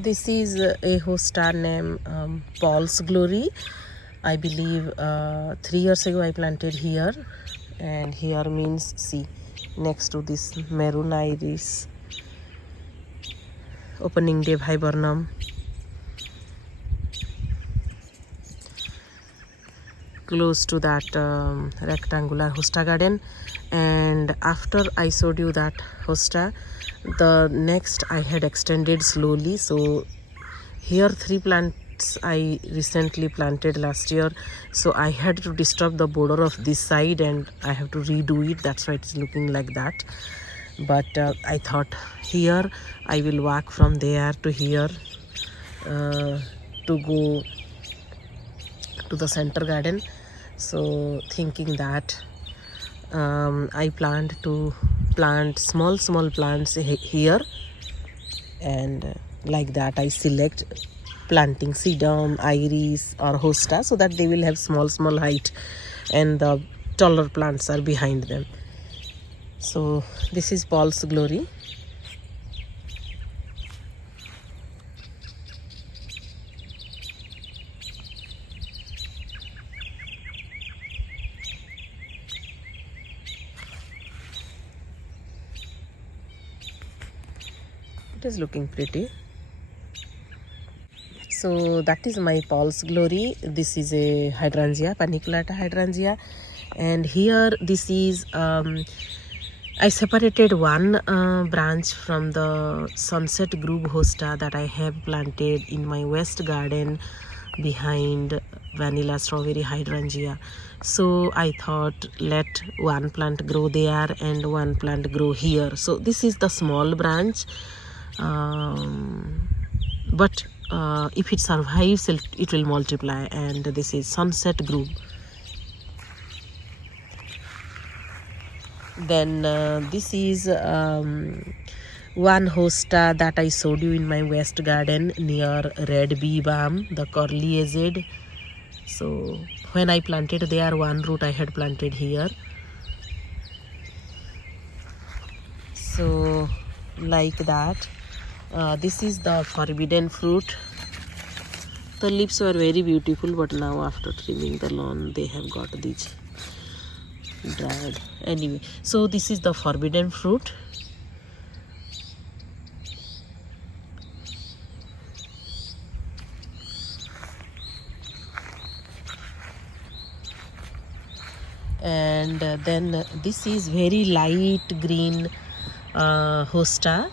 This is a hosta named Paul's Glory. I believe 3 years ago I planted here, and here means see next to this maroon iris, opening day viburnum, close to that rectangular hosta garden. And after I showed you that hosta, the next I had extended slowly. So here 3 plants I recently planted last year, so I had to disturb the border of this side and I have to redo it. That's why it's looking like that. But I thought here I will walk from there to here to go to the center garden. So thinking that I planned to plant small plants here, and like that I select planting sedum, iris or hosta, so that they will have small height and the taller plants are behind them. So this is Paul's Glory. It is looking pretty. So that is my Paul's Glory. This is a hydrangea, paniculata hydrangea, and here this is I separated one branch from the sunset group hosta that I have planted in my west garden behind vanilla strawberry hydrangea. So I thought let one plant grow there and one plant grow here. So this is the small branch, but if it survives it will multiply, and this is sunset group. Then this is one hosta that I showed you in my west garden near red bee balm, the curly edged. So when I planted there, one root I had planted here. So like that. This is the forbidden fruit. The leaves were very beautiful, but now after trimming the lawn they have got these dried. Anyway, so this is the forbidden fruit. And then this is very light green hosta,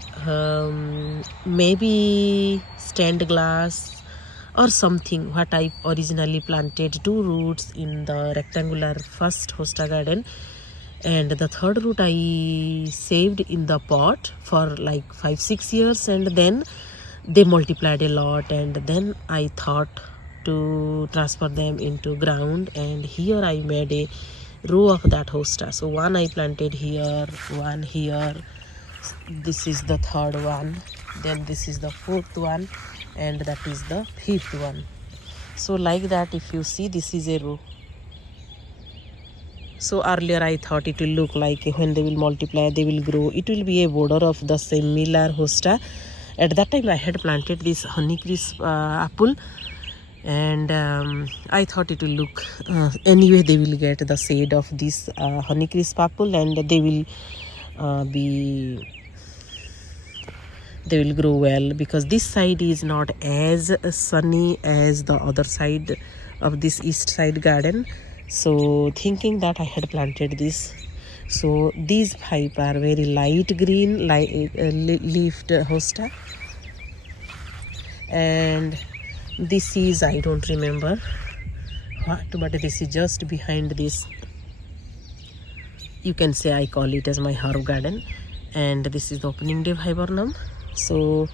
maybe stained glass or something, what I originally planted 2 roots in the rectangular first hosta garden, and the third root I saved in the pot for like 5-6 years, and then they multiplied a lot, and then I thought to transfer them into ground, and here I made a row of that hosta. So one I planted here, one here, this is the third one, then this is the fourth one, and that is the fifth one. So like that, if you see, this is a row. So earlier I thought it will look like when they will multiply, they will grow, it will be a border of the similar hosta. At that time I had planted this honeycrisp apple, and I thought it will look anyway they will get the shade of this honeycrisp apple, and they will grow well, because this side is not as sunny as the other side of this east side garden. So thinking that I had planted this. So these 5 are very light green leafed hosta, and this is, I don't remember what, but this is just behind this. You can say I call it as my herb garden, and this is the opening day viburnum. So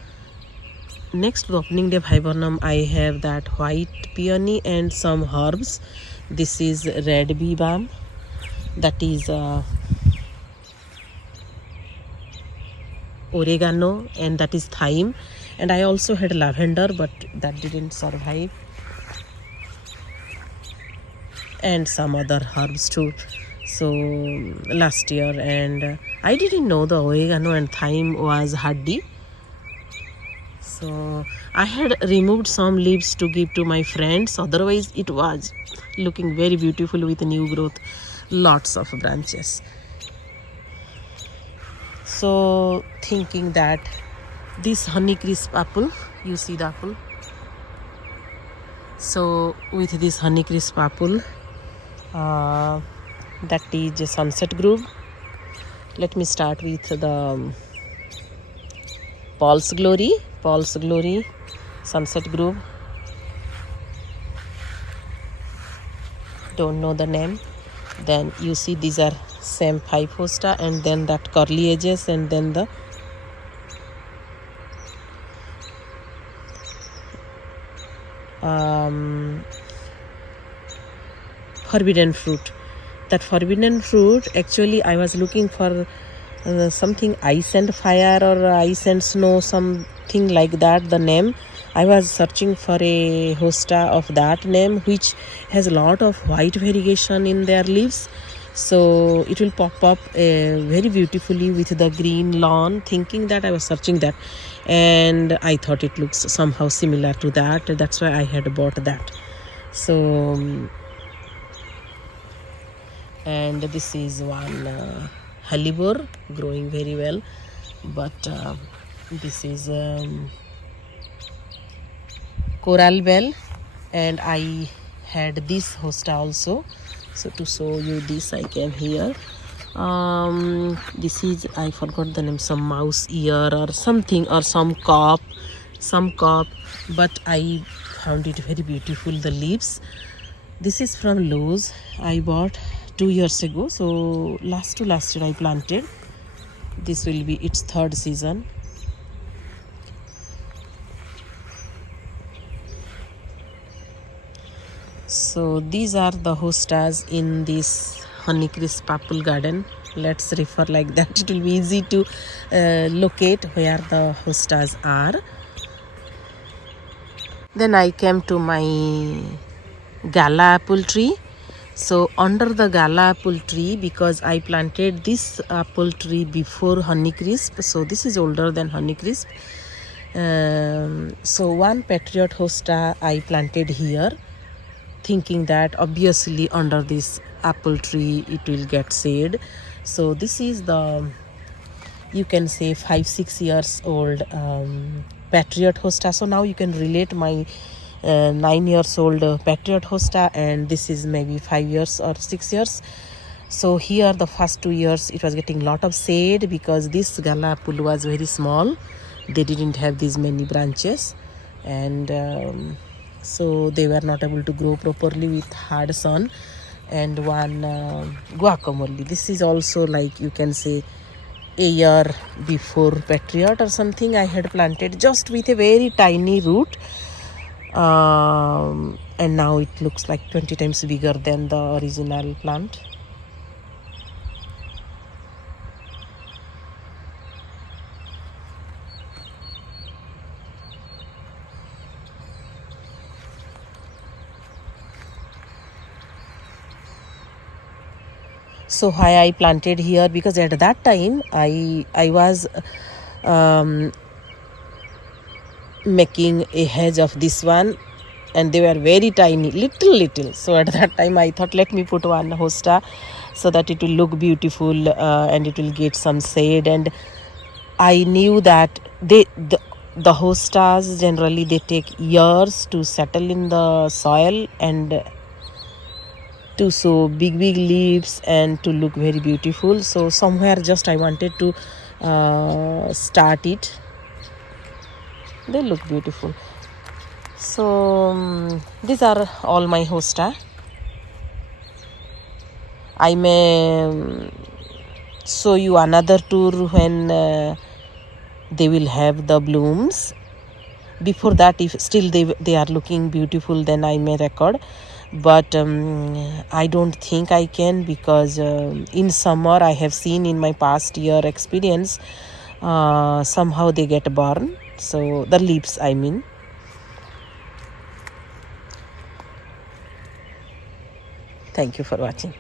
next to the opening day viburnum I have that white peony and some herbs. This is red bee balm, that is oregano, and that is thyme, and I also had lavender, but that didn't survive, and some other herbs too. So last year, and I didn't know the oregano and thyme was hardy. So I had removed some leaves to give to my friends, otherwise it was looking very beautiful with new growth, lots of branches. So thinking that this Honeycrisp apple, you see the apple, so with this Honeycrisp apple, that is Sunset Grove. Let me start with the Paul's Glory, Sunset Grove. Don't know the name. Then you see these are same 5 hosta, and then that curly edges, and then the forbidden fruit. That forbidden fruit, actually I was looking for something ice and fire or ice and snow, something like that, the name. I was searching for a hosta of that name which has a lot of white variegation in their leaves, so it will pop up very beautifully with the green lawn. Thinking that, I was searching that, and I thought it looks somehow similar to that, that's why I had bought that. So and this is one hellebore growing very well, but this is coral bell, and I had this hosta also. So to show you this, I came here. This is, I forgot the name, some mouse ear or something, or some cop, but I found it very beautiful, the leaves. This is from Lowe's. I bought 2 years ago, so last year I planted. This will be its 3rd season. So these are the hostas in this Honeycrisp apple garden. Let's refer like that, it will be easy to locate where the hostas are. Then I came to my gala apple tree. So under the gala apple tree, because I planted this apple tree before Honeycrisp, so this is older than Honeycrisp. So one Patriot hosta I planted here, thinking that obviously under this apple tree it will get shade. So this is the, you can say 5-6 years old Patriot hosta. So now you can relate my 9 years old Patriot hosta, and this is maybe 5 years or 6 years. So here the first 2 years it was getting lot of shade because this gala apple was very small, they didn't have these many branches, and so they were not able to grow properly with hard sun. And one guacamole, this is also, like you can say, a year before Patriot or something, I had planted just with a very tiny root, and now it looks like 20 times bigger than the original plant. So why I planted here, because at that time I was making a hedge of this one, and they were very tiny, little. So at that time I thought, let me put one hosta so that it will look beautiful and it will get some shade. And I knew that the hostas generally they take years to settle in the soil and to show big leaves and to look very beautiful. So somewhere just I wanted to start it. They look beautiful. So these are all my hosta. I may show you another tour when they will have the blooms. Before that, if still they are looking beautiful, then I may record. But I don't think I can, because in summer I have seen in my past year experience, somehow they get burned. So the leaves, I mean. Thank you for watching.